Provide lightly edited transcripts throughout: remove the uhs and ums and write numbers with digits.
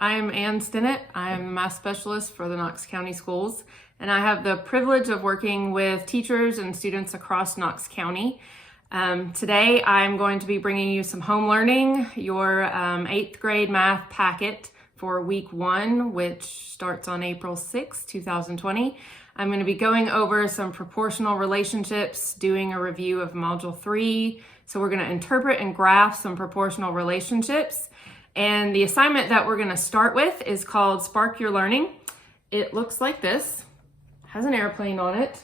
I'm Ann Stinnett. I'm a math specialist for the Knox County Schools, and I have the privilege of working with teachers and students across Knox County. Today, I'm going to be bringing you some home learning, your 8th grade math packet for week 1, which starts on April 6, 2020. I'm going to be going over some proportional relationships, doing a review of Module 3. So we're going to interpret and graph some proportional relationships. And the assignment that we're going to start with is called Spark Your Learning. It looks like this, has an airplane on it.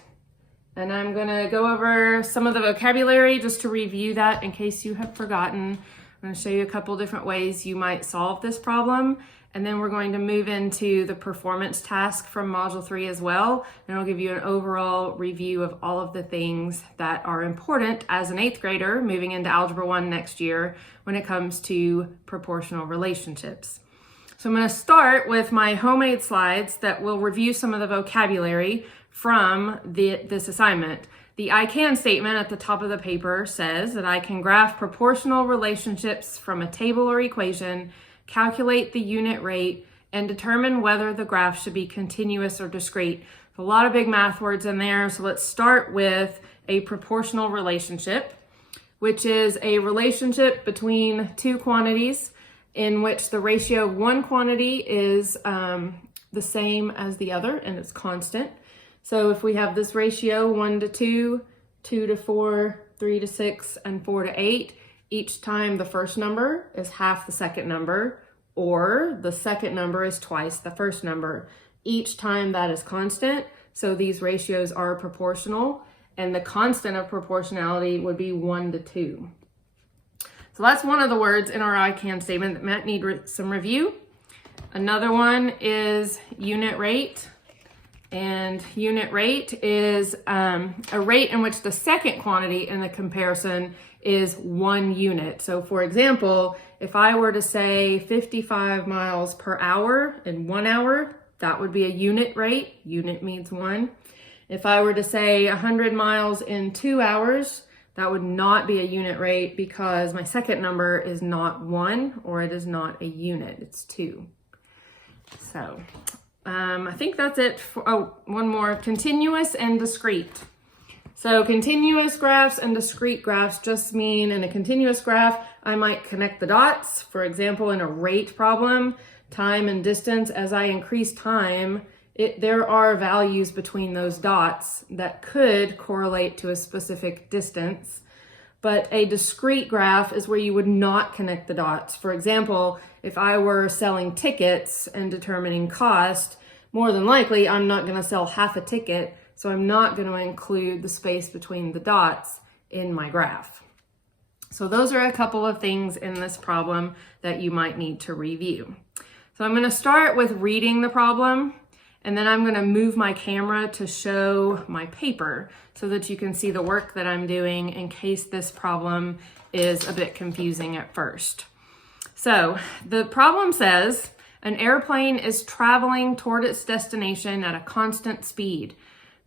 And I'm going to go over some of the vocabulary just to review that in case you have forgotten. I'm going to show you a couple different ways you might solve this problem. And then we're going to move into the performance task from Module 3 as well. And I'll give you an overall review of all of the things that are important as an 8th grader moving into Algebra 1 next year when it comes to proportional relationships. So I'm going to start with my homemade slides that will review some of the vocabulary from this assignment. The I can statement at the top of the paper says that I can graph proportional relationships from a table or equation, calculate the unit rate, and determine whether the graph should be continuous or discrete. A lot of big math words in there, so let's start with a proportional relationship, which is a relationship between two quantities in which the ratio of one quantity is the same as the other and it's constant. So if we have this ratio 1 to 2, 2 to 4, 3 to 6, and 4 to 8, each time the first number is half the second number, or the second number is twice the first number. Each time that is constant, so these ratios are proportional, and the constant of proportionality would be 1 to 2. So that's one of the words in our I can statement that might need some review. Another one is unit rate. And unit rate is a rate in which the second quantity in the comparison is 1 unit. So for example, if I were to say 55 miles per hour in 1 hour, that would be a unit rate. Unit means 1. If I were to say 100 miles in 2 hours, that would not be a unit rate because my second number is not 1, or it is not a unit, it's 2. So I think that's it for, one more, continuous and discrete. So continuous graphs and discrete graphs just mean in a continuous graph, I might connect the dots. For example, in a rate problem, time and distance, as I increase time, there are values between those dots that could correlate to a specific distance. But a discrete graph is where you would not connect the dots. For example, if I were selling tickets and determining cost, more than likely, I'm not going to sell half a ticket, so I'm not going to include the space between the dots in my graph. So those are a couple of things in this problem that you might need to review. So I'm going to start with reading the problem, and then I'm going to move my camera to show my paper so that you can see the work that I'm doing in case this problem is a bit confusing at first. So the problem says, an airplane is traveling toward its destination at a constant speed.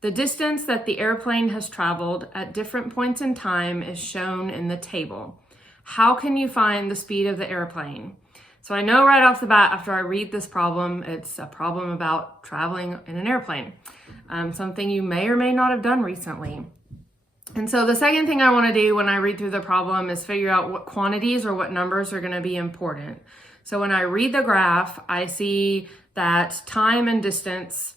The distance that the airplane has traveled at different points in time is shown in the table. How can you find the speed of the airplane? So I know right off the bat after I read this problem, it's a problem about traveling in an airplane, something you may or may not have done recently. And so the second thing I want to do when I read through the problem is figure out what quantities or what numbers are going to be important. So when I read the graph, I see that time and distance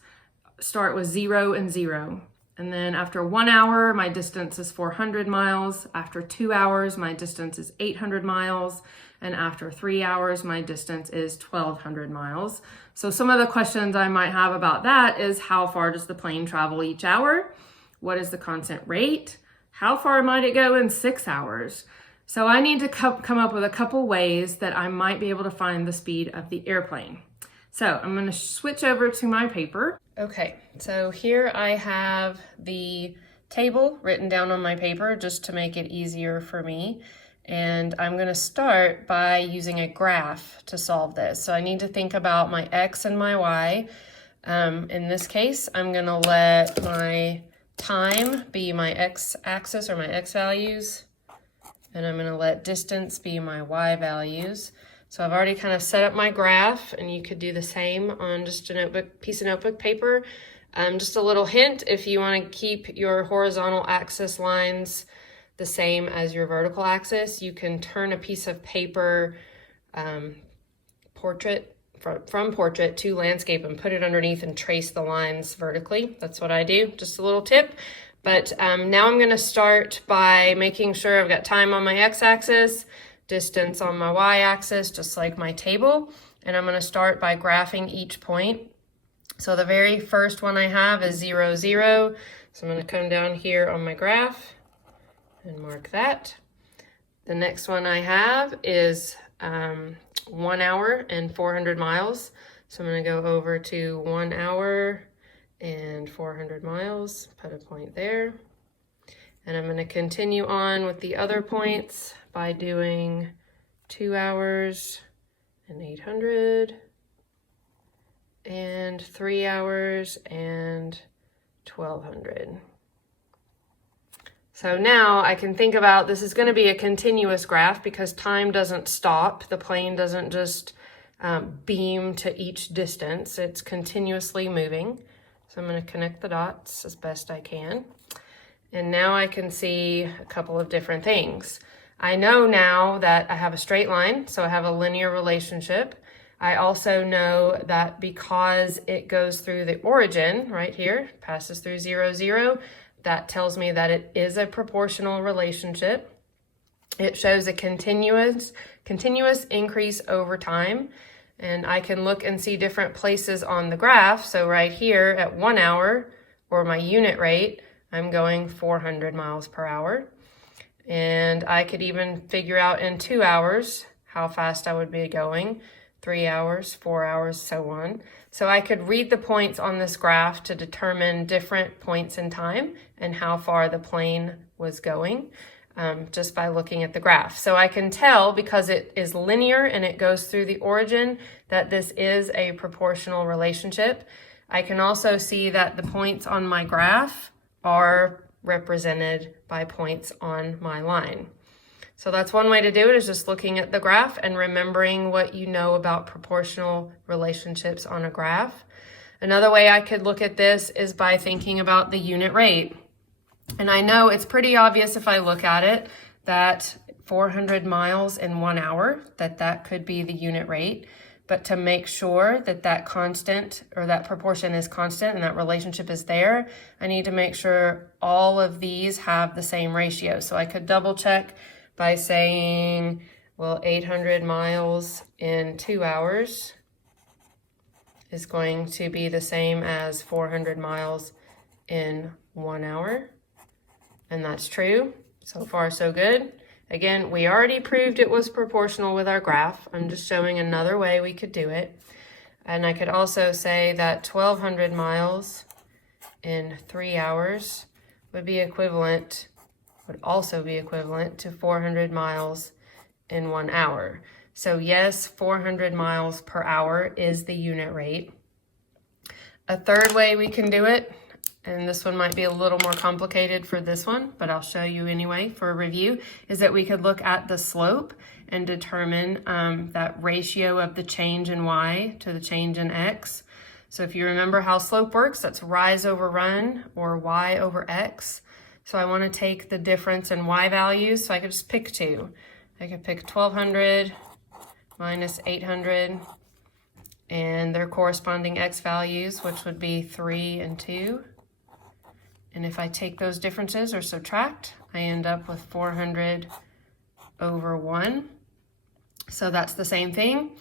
start with 0 and 0. And then after 1 hour, my distance is 400 miles. After 2 hours, my distance is 800 miles. And after 3 hours, my distance is 1,200 miles. So some of the questions I might have about that is, how far does the plane travel each hour? What is the constant rate? How far might it go in 6 hours? So I need to come up with a couple ways that I might be able to find the speed of the airplane. So I'm going to switch over to my paper. Okay, so here I have the table written down on my paper just to make it easier for me. And I'm going to start by using a graph to solve this. So I need to think about my X and my Y. In this case, I'm going to let my time be my X axis or my X values. And I'm going to let distance be my Y values. So I've already kind of set up my graph, and you could do the same on just a piece of notebook paper. Just a little hint, if you want to keep your horizontal axis lines the same as your vertical axis, you can turn a piece of paper from portrait to landscape and put it underneath and trace the lines vertically. That's what I do, just a little tip. But now I'm going to start by making sure I've got time on my x-axis, distance on my y-axis, just like my table. And I'm going to start by graphing each point. So the very first one I have is 0, 0. So I'm going to come down here on my graph and mark that. The next one I have is 1 hour and 400 miles. So I'm going to go over to 1 hour and 400 miles, put a point there. And I'm going to continue on with the other points by doing 2 hours and 800 and 3 hours and 1200. So now I can think about, this is going to be a continuous graph because time doesn't stop. The plane doesn't just beam to each distance. It's continuously moving. So I'm going to connect the dots as best I can. And now I can see a couple of different things. I know now that I have a straight line, so I have a linear relationship. I also know that because it goes through the origin right here, passes through 0, 0, that tells me that it is a proportional relationship. It shows a continuous increase over time. And I can look and see different places on the graph. So right here at 1 hour, or my unit rate, I'm going 400 miles per hour. And I could even figure out in 2 hours how fast I would be going, 3 hours, 4 hours, so on. So I could read the points on this graph to determine different points in time and how far the plane was going just by looking at the graph. So I can tell, because it is linear and it goes through the origin, that this is a proportional relationship. I can also see that the points on my graph are represented by points on my line. So that's one way to do it, is just looking at the graph and remembering what you know about proportional relationships on a graph. Another way I could look at this is by thinking about the unit rate. And I know it's pretty obvious if I look at it that 400 miles in 1 hour, that could be the unit rate. But to make sure that that constant, or that proportion is constant and that relationship is there, I need to make sure all of these have the same ratio. So I could double check by saying, well, 800 miles in 2 hours is going to be the same as 400 miles in 1 hour. And that's true. So far, so good. Again, we already proved it was proportional with our graph. I'm just showing another way we could do it. And I could also say that 1,200 miles in 3 hours would also be equivalent to 400 miles in 1 hour. So yes, 400 miles per hour is the unit rate. A third way we can do it, and this one might be a little more complicated for this one, but I'll show you anyway for a review, is that we could look at the slope and determine that ratio of the change in y to the change in x. So if you remember how slope works, that's rise over run, or y over x. So I want to take the difference in y values, so I could just pick two. I could pick 1,200 minus 800 and their corresponding x values, which would be 3 and 2. And if I take those differences or subtract, I end up with 400 over 1. So that's the same thing.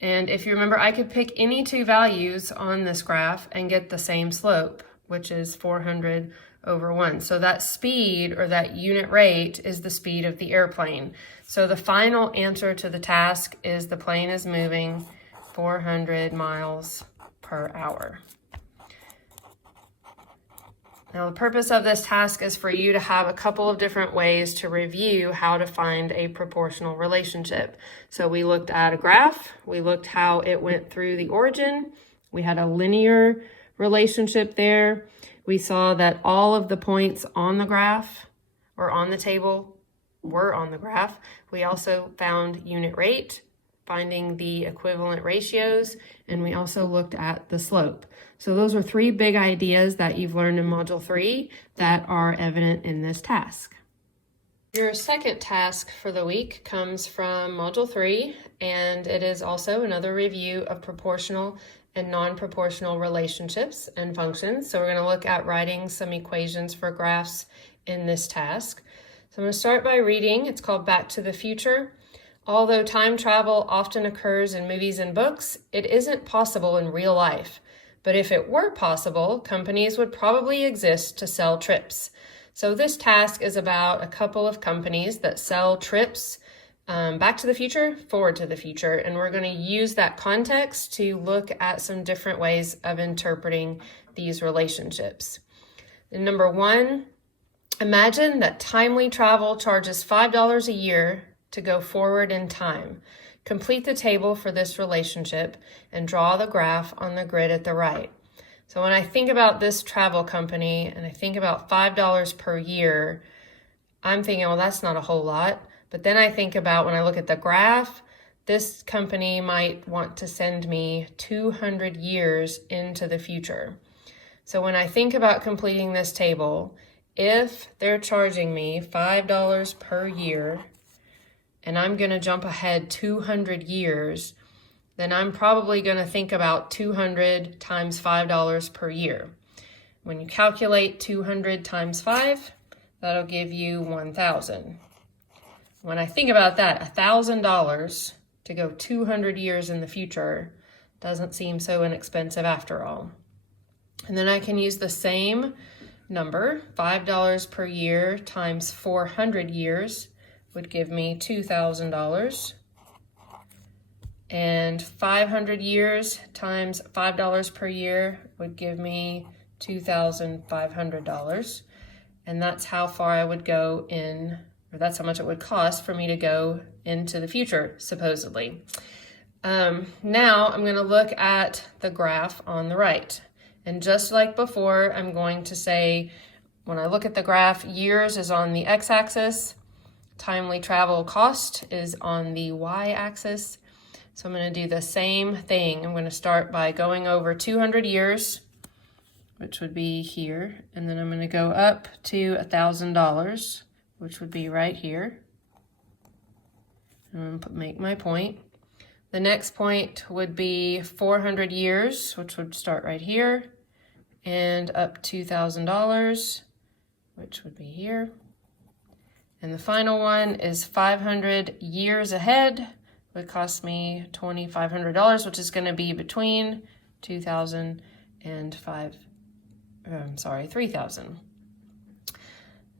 And if you remember, I could pick any two values on this graph and get the same slope, which is 400 over 1. So that speed, or that unit rate, is the speed of the airplane. So the final answer to the task is the plane is moving 400 miles per hour. Now, the purpose of this task is for you to have a couple of different ways to review how to find a proportional relationship. So we looked at a graph, we looked how it went through the origin, we had a linear relationship there. We saw that all of the points on the graph or on the table were on the graph. We also found unit rate, finding the equivalent ratios, and we also looked at the slope. So those are three big ideas that you've learned in Module 3 that are evident in this task. Your second task for the week comes from Module 3, and it is also another review of proportional and non-proportional relationships and functions. So we're going to look at writing some equations for graphs in this task. So I'm going to start by reading. It's called Back to the Future. Although time travel often occurs in movies and books, it isn't possible in real life. But if it were possible, companies would probably exist to sell trips. So this task is about a couple of companies that sell trips back to the future, forward to the future, and we're going to use that context to look at some different ways of interpreting these relationships. And number one, imagine that timely travel charges $5 a year to go forward in time. Complete the table for this relationship and draw the graph on the grid at the right. So when I think about this travel company and I think about $5 per year, I'm thinking, well, that's not a whole lot. But then I think about when I look at the graph, this company might want to send me 200 years into the future. So when I think about completing this table, if they're charging me $5 per year and I'm going to jump ahead 200 years, then I'm probably going to think about 200 times $5 per year. When you calculate 200 times 5, that'll give you 1,000. When I think about that, $1,000 to go 200 years in the future doesn't seem so inexpensive after all. And then I can use the same number, $5 per year times 400 years would give me $2,000. And 500 years times $5 per year would give me $2,500. And that's how far I would go in, or that's how much it would cost for me to go into the future, supposedly. Now I'm going to look at the graph on the right. And just like before, I'm going to say, when I look at the graph, years is on the x-axis, timely travel cost is on the y-axis. So I'm going to do the same thing. I'm going to start by going over 200 years, which would be here. And then I'm going to go up to $1,000, which would be right here. I'm going to make my point. The next point would be 400 years, which would start right here, and up $2,000, which would be here. And the final one is 500 years ahead, would cost me $2,500, which is going to be between 2,000 and 3,000.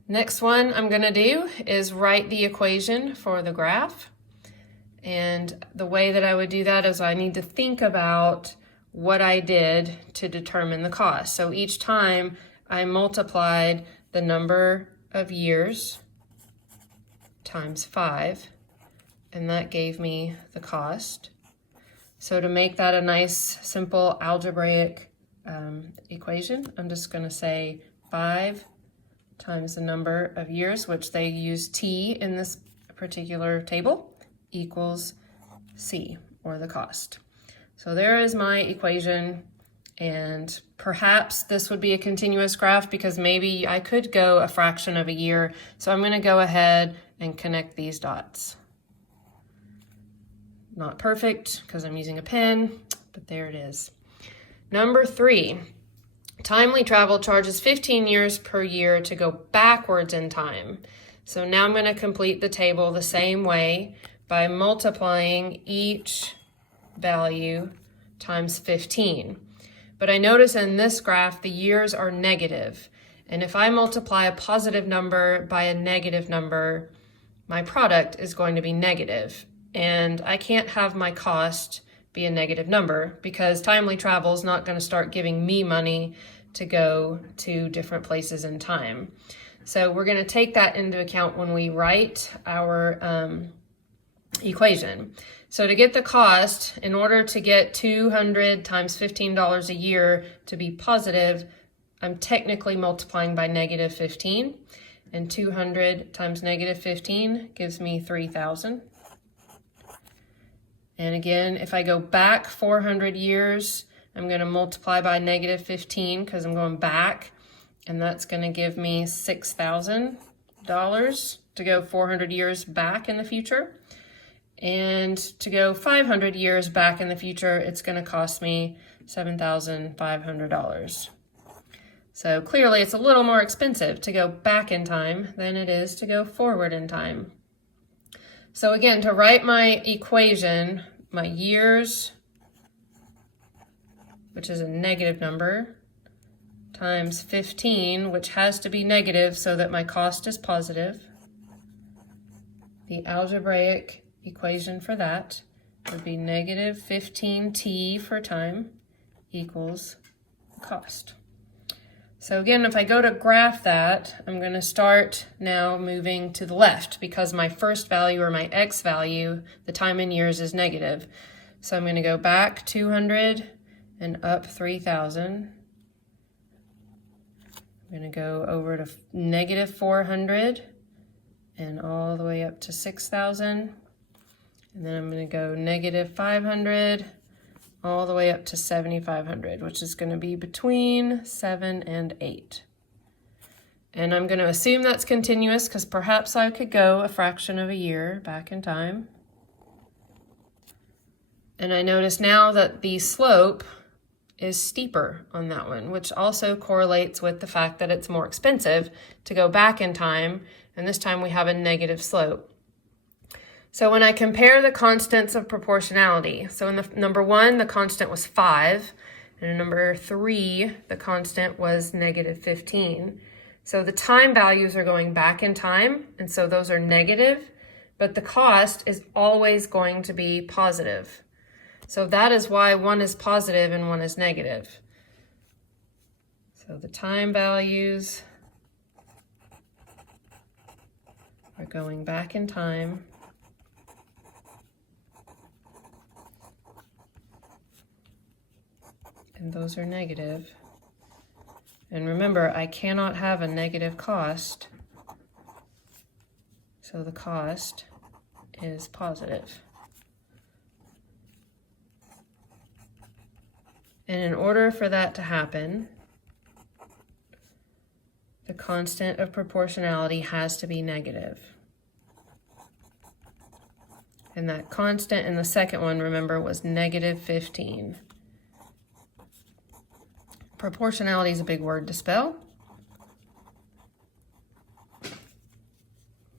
Next one I'm going to do is write the equation for the graph. And the way that I would do that is I need to think about what I did to determine the cost. So each time I multiplied the number of years times 5, and that gave me the cost. So to make that a nice, simple algebraic equation, I'm just going to say 5 times the number of years, which they use T in this particular table, equals C, or the cost. So there is my equation, and perhaps this would be a continuous graph because maybe I could go a fraction of a year. So I'm going to go ahead and connect these dots. Not perfect because I'm using a pen, but there it is. Number 3, timely travel charges 15 years per year to go backwards in time. So now I'm going to complete the table the same way by multiplying each value times 15. But I notice in this graph the years are negative. And if I multiply a positive number by a negative number, my product is going to be negative. And I can't have my cost be a negative number because timely travel is not going to start giving me money to go to different places in time. So we're going to take that into account when we write our equation. So to get the cost, in order to get 200 times $15 a year to be positive, I'm technically multiplying by negative 15. And 200 times negative 15 gives me 3,000. And again, if I go back 400 years, I'm going to multiply by -15 because I'm going back, and that's going to give me $6,000 to go 400 years back in the future. And to go 500 years back in the future, it's going to cost me $7,500. So clearly it's a little more expensive to go back in time than it is to go forward in time. So again, to write my equation, my years, which is a negative number, times 15, which has to be negative so that my cost is positive. The algebraic equation for that would be -15t for time equals cost. So again, if I go to graph that, I'm going to start now moving to the left because my first value, or my x value, the time in years, is negative. So I'm going to go back 200 and up 3,000. I'm going to go over to -400 and all the way up to 6,000. And then I'm going to go -500 all the way up to 7,500, which is going to be between 7 and 8. And I'm going to assume that's continuous because perhaps I could go a fraction of a year back in time. And I notice now that the slope is steeper on that one, which also correlates with the fact that it's more expensive to go back in time, and this time we have a negative slope. So when I compare the constants of proportionality, so in the number 1, the constant was 5, and in number 3, the constant was -15. So the time values are going back in time, and so those are negative, but the cost is always going to be positive. So that is why one is positive and one is negative. So the time values are going back in time. And those are negative. And remember, I cannot have a negative cost, so the cost is positive. And in order for that to happen, the constant of proportionality has to be negative. And that constant in the second one, remember, was -15. Proportionality is a big word to spell.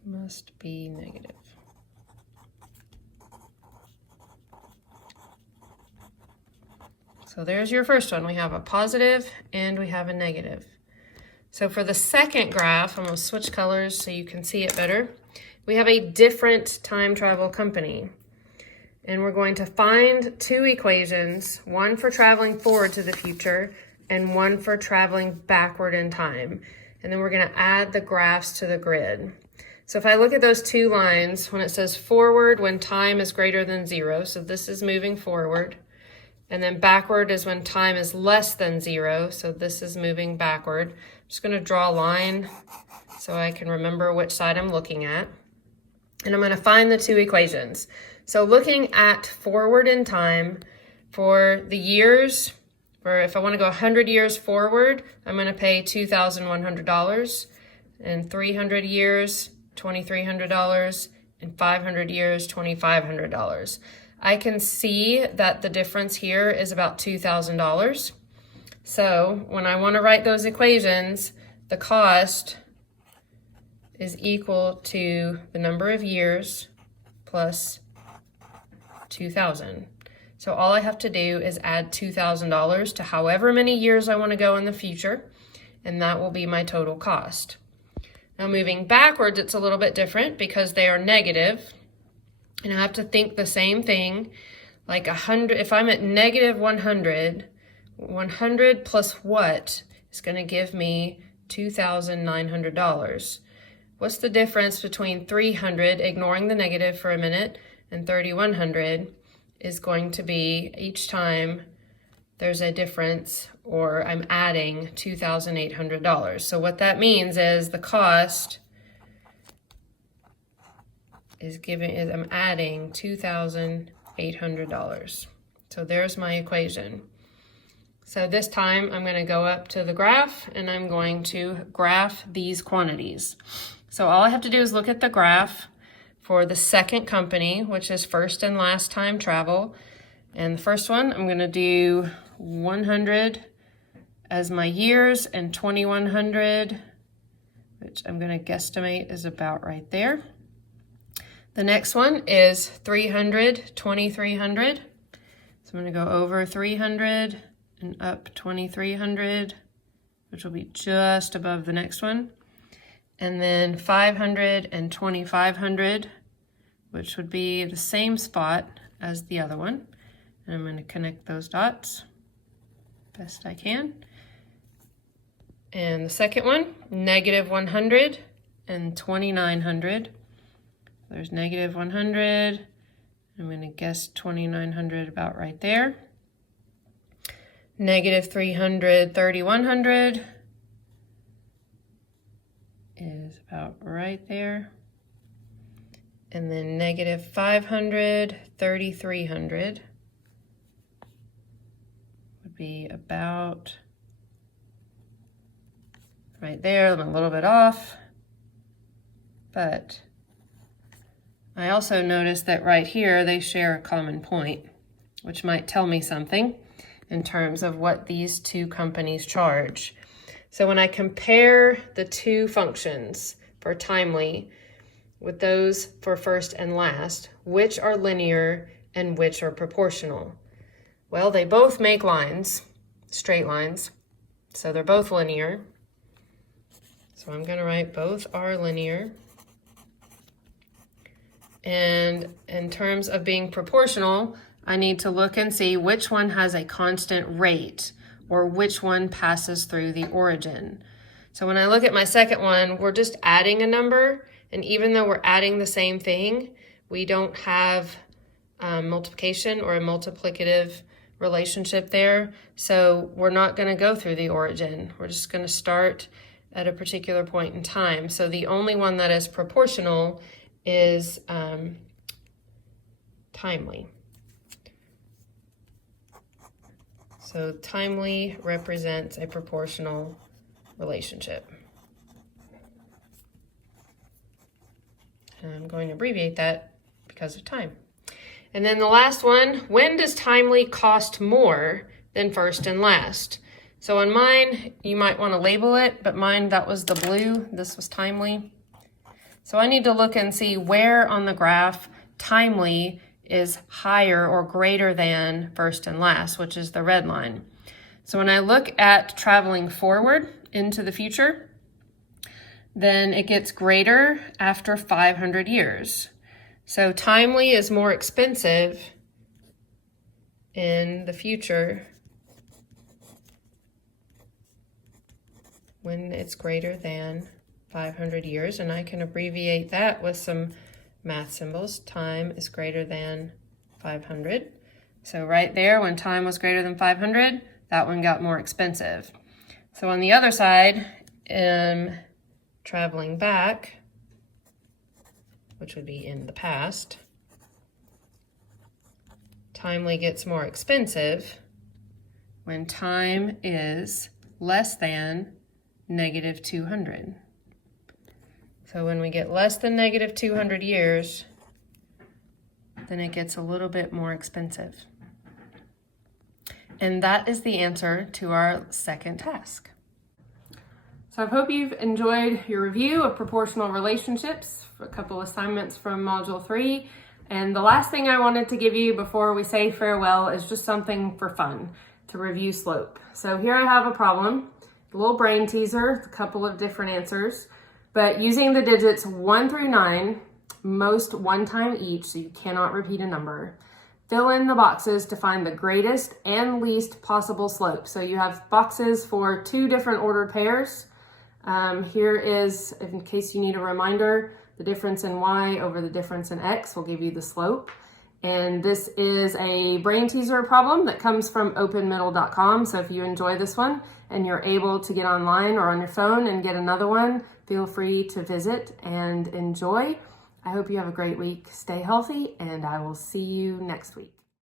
Must be negative. So there's your first one. We have a positive and we have a negative. So for the second graph, I'm going to switch colors so you can see it better. We have a different time travel company. And we're going to find two equations, one for traveling forward to the future and one for traveling backward in time. And then we're going to add the graphs to the grid. So if I look at those two lines, when it says forward when time is greater than 0, so this is moving forward, and then backward is when time is less than 0, so this is moving backward. I'm just going to draw a line so I can remember which side I'm looking at. And I'm going to find the two equations. So looking at forward in time, for the years, or if I want to go 100 years forward, I'm going to pay $2,100, and 300 years, $2,300, and 500 years, $2,500. I can see that the difference here is about $2,000. So when I want to write those equations, the cost is equal to the number of years plus 2,000. So all I have to do is add $2,000 to however many years I want to go in the future, and that will be my total cost. Now moving backwards, it's a little bit different because they are negative, and I have to think the same thing, like 100, if I'm at -100, 100 plus what is going to give me $2,900. What's the difference between 300, ignoring the negative for a minute, and 3,100 is going to be, each time there's a difference, or I'm adding $2,800. So what that means is the cost is I'm adding $2,800 $800. So there's my equation. So this time I'm going to go up to the graph and I'm going to graph these quantities. So all I have to do is look at the graph for the second company, which is first and last time travel. And the first one, I'm going to do 100 as my years and 2100, which I'm going to guesstimate is about right there. The next one is 300, 2300. So I'm going to go over 300 and up 2300, which will be just above the next one. And then 500 and 2500, which would be the same spot as the other one. And I'm going to connect those dots best I can. And the second one, negative 100 and 2900. There's negative 100. I'm going to guess 2900 about right there. Negative 300, 3100 is about right there. And then negative 500, 3300 would be about right there. I'm a little bit off, but I also noticed that right here they share a common point, which might tell me something in terms of what these two companies charge. So when I compare the two functions for timely with those for first and last, which are linear and which are proportional? Well, they both make lines, straight lines, so they're both linear. So I'm going to write both are linear. And in terms of being proportional, I need to look and see which one has a constant rate or which one passes through the origin. So when I look at my second one, we're just adding a number. And even though we're adding the same thing, we don't have multiplication or a multiplicative relationship there. So we're not going to go through the origin. We're just going to start at a particular point in time. So the only one that is proportional is timely. So timely represents a proportional relationship. And I'm going to abbreviate that because of time. And then the last one, when does timely cost more than first and last? So on mine, you might want to label it, but mine, that was the blue. This was timely. So I need to look and see where on the graph timely is higher or greater than first and last, which is the red line. So when I look at traveling forward into the future, then it gets greater after 500 years. So timely is more expensive in the future when it's greater than 500 years, and I can abbreviate that with some math symbols. Time is greater than 500. So right there, when time was greater than 500, that one got more expensive. So on the other side, traveling back, which would be in the past, timely gets more expensive when time is less than negative 200. So when we get less than negative 200 years, then it gets a little bit more expensive. And that is the answer to our second task. So I hope you've enjoyed your review of proportional relationships, a couple assignments from Module 3. And the last thing I wanted to give you before we say farewell is just something for fun, to review slope. So here I have a problem, a little brain teaser, a couple of different answers. But using the digits 1 through 9, most one time each, so you cannot repeat a number, fill in the boxes to find the greatest and least possible slope. So you have boxes for 2 different ordered pairs. Here is, in case you need a reminder, the difference in y over the difference in x will give you the slope. And this is a brain teaser problem that comes from openmiddle.com. So if you enjoy this one and you're able to get online or on your phone and get another one, feel free to visit and enjoy. I hope you have a great week. Stay healthy, and I will see you next week.